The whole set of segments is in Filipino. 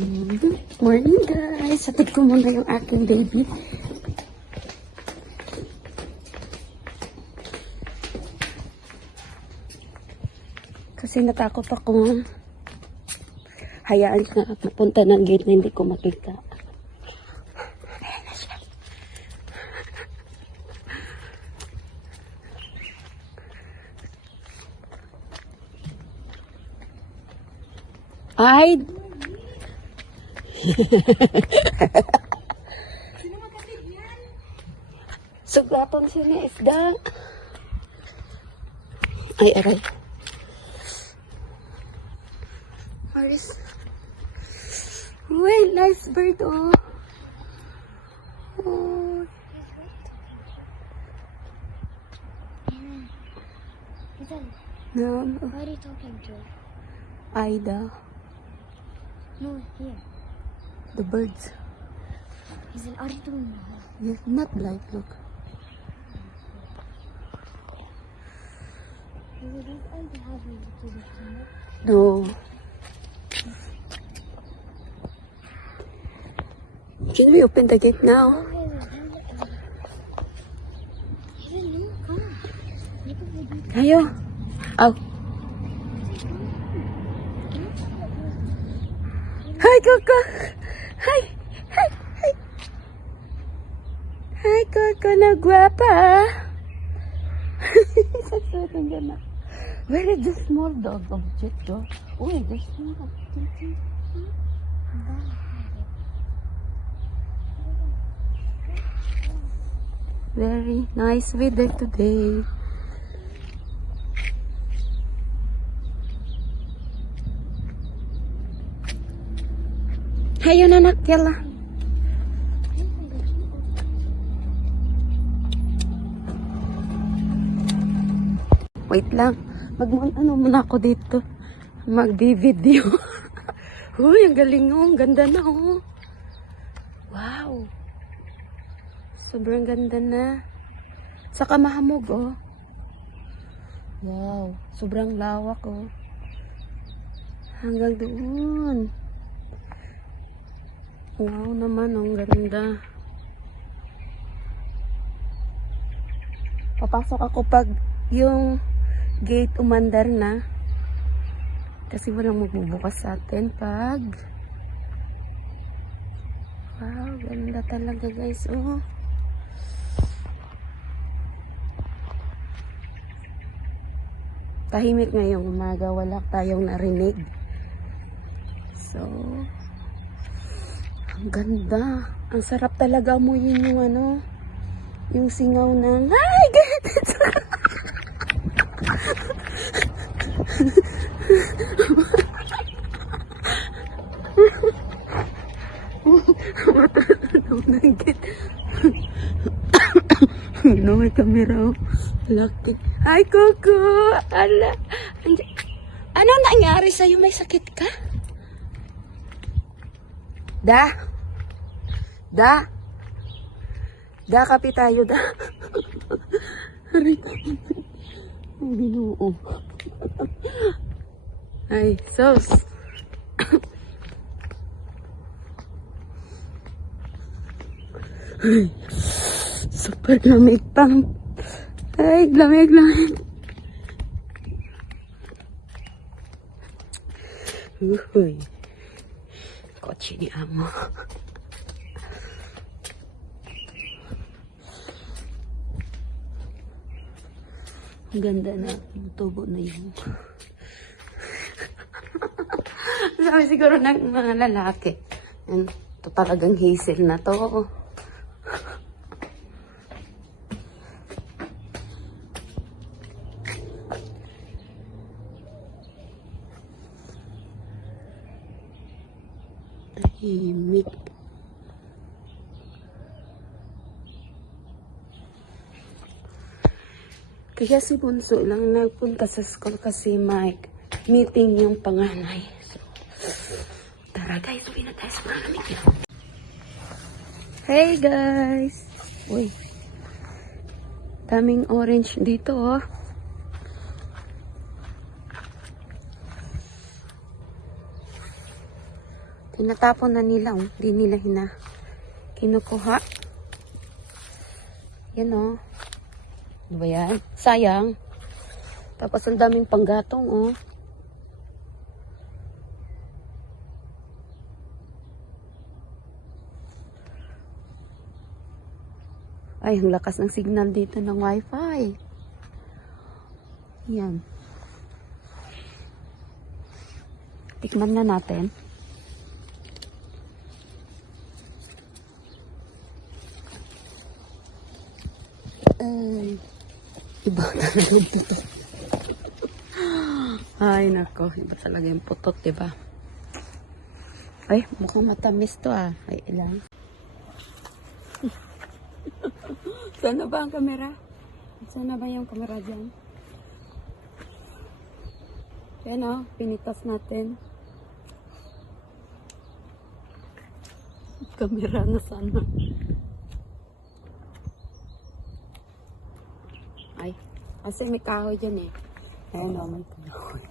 Morning guys! Hatid ko muna yung aking baby. Kasi natakot ako. Hayaan siya at napunta ng gate na hindi ko makita. Ayan na siya. Ay! Sugatan siya ni isda. Ay, aray. Maris. Uy, nice bird, oh. Oh. No. Who are you talking to? Ida. No, here. The birds. He's an Ariton. Yes, not blind, look. No. Can we open the gate now? Ayo. Aw. Hi, Coco. Hi. Hi. Hi. Hi, Coco na guwapa. Where is the small dog object, though? Oh, there's small object. Very nice weather today. Hayo na nakila. Wait lang. Ano muna ako dito. Magbi-video. Uy, ang galing oh. Ang ganda na oh. Wow. Sobrang ganda na. Saka mahamog oh. Wow. Sobrang lawak oh. Hanggang doon. Wow naman, ang ganda. Papasok ako pag yung gate umandar na. Kasi walang magbubukas sa atin pag... Wow, ganda talaga guys. Oh. Tahimik ngayong umaga. Wala tayong narinig. So... Ang ganda. Ang sarap talaga amuyin yung ano, yung singaw ng, ay, ganito. Ano, may camera oh. Laki. Hi, Coco. Ala. Ano nangyari sa'yo? May sakit ka? Da, kapi tayo, da. Ang binuo. Ay, sos. Ay, super lamig pang. Ay, lamig. Uy. Kotse ni Amo. Ang ganda na. Tubo na yun. Sabi siguro ng mga lalaki. Yan, ito talagang hazel na to. Tahimik. Kaya si Bunso lang nagpunta sa school kasi may meeting yung panganay. So, tara guys, uwi na tayo sa mga meeting. Hey guys! Uy, daming orange dito oh. Tinatapon na nila, oh. Hindi nila kinukuha. Yan, oh. Ano ba yan? Sayang. Tapos ang daming panggatong, oh. Ay, ang lakas ng signal dito ng wifi. Yan. Tikman na natin. Ay, iba talaga yung putot. Ay, nako. Iba talaga yung putot, diba? Ay, mukhang matamis to, ah. Ay, ilang. Saan na ba ang kamera? Saan na ba yung kamera dyan? Yan, oh. Pinitas natin. Kamera na sana. Ay, kasi may kahoy dyan eh. Ayan o, may kahoy.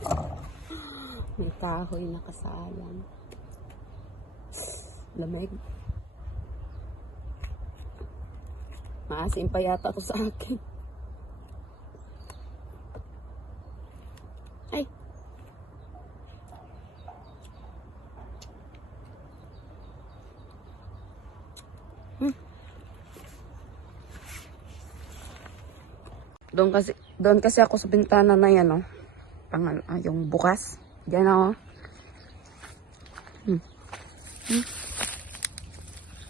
May kahoy na kasalang. Lamig. Maasim pa yata to sa akin. Ay. Doon kasi ako sa bintana na yan, oh. Yung bukas. Diyan, oh.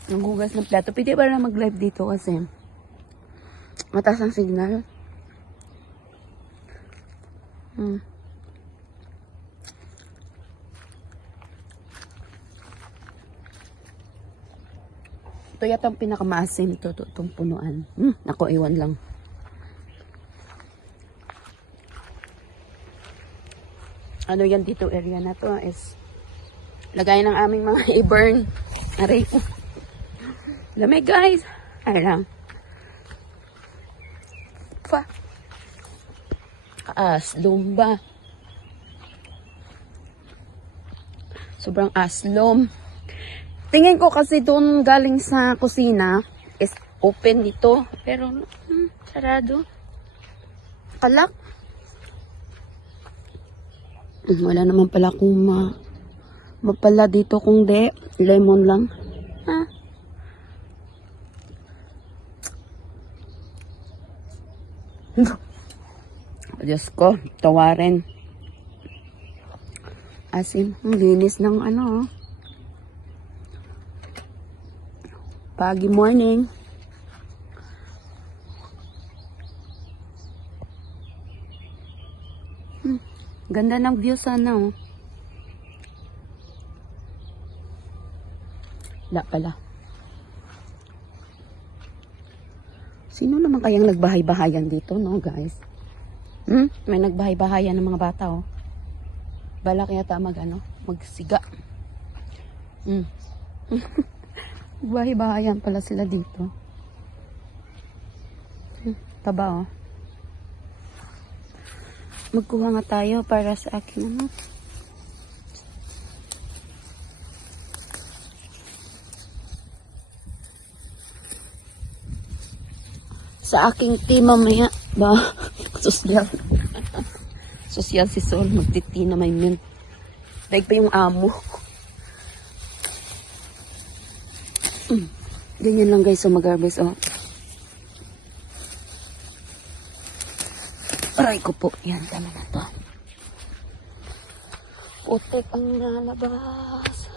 Ang hugas ng plato. Pwede ba na mag-live dito kasi mataas ang signal. Ito yata ang pinakamaasim itong punuan. Ako, iwan lang. Ano yan dito area na to is lagay ng aming mga i-burn. Aray po. Lamig guys. Ay lang. Pa. Aslom ba? Sobrang aslom. Tingin ko kasi doon galing sa kusina is open dito. Pero sarado. Kalak. Wala naman pala kung mapala dito kung de. Lemon lang. Ha? Diyos ko, tawarin. Asin, linis ng ano. Pagi morning. Ganda ng view sana, oh. Wala pala. Sino naman kayang nagbahay-bahayan dito, no, guys? May nagbahay-bahayan ng mga bata, oh. Balak yata magsiga. Bahay-bahayan pala sila dito. Taba, oh. Magkuha nga tayo para sa akin, sa aking team mamaya ba sosyal. Sosyal si Sol, magtiti na may mint. Daig pa yung amo. Ganyan lang guys, so mag-harvest, oh. Aray ko po. Yan, tama na to. Putik ang nalabas.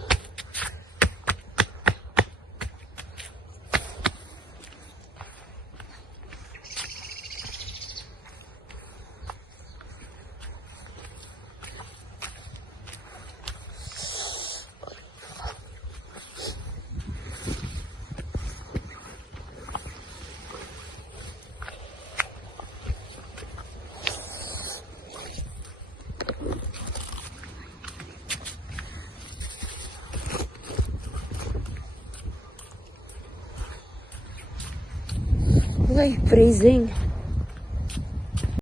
Okay, freezing.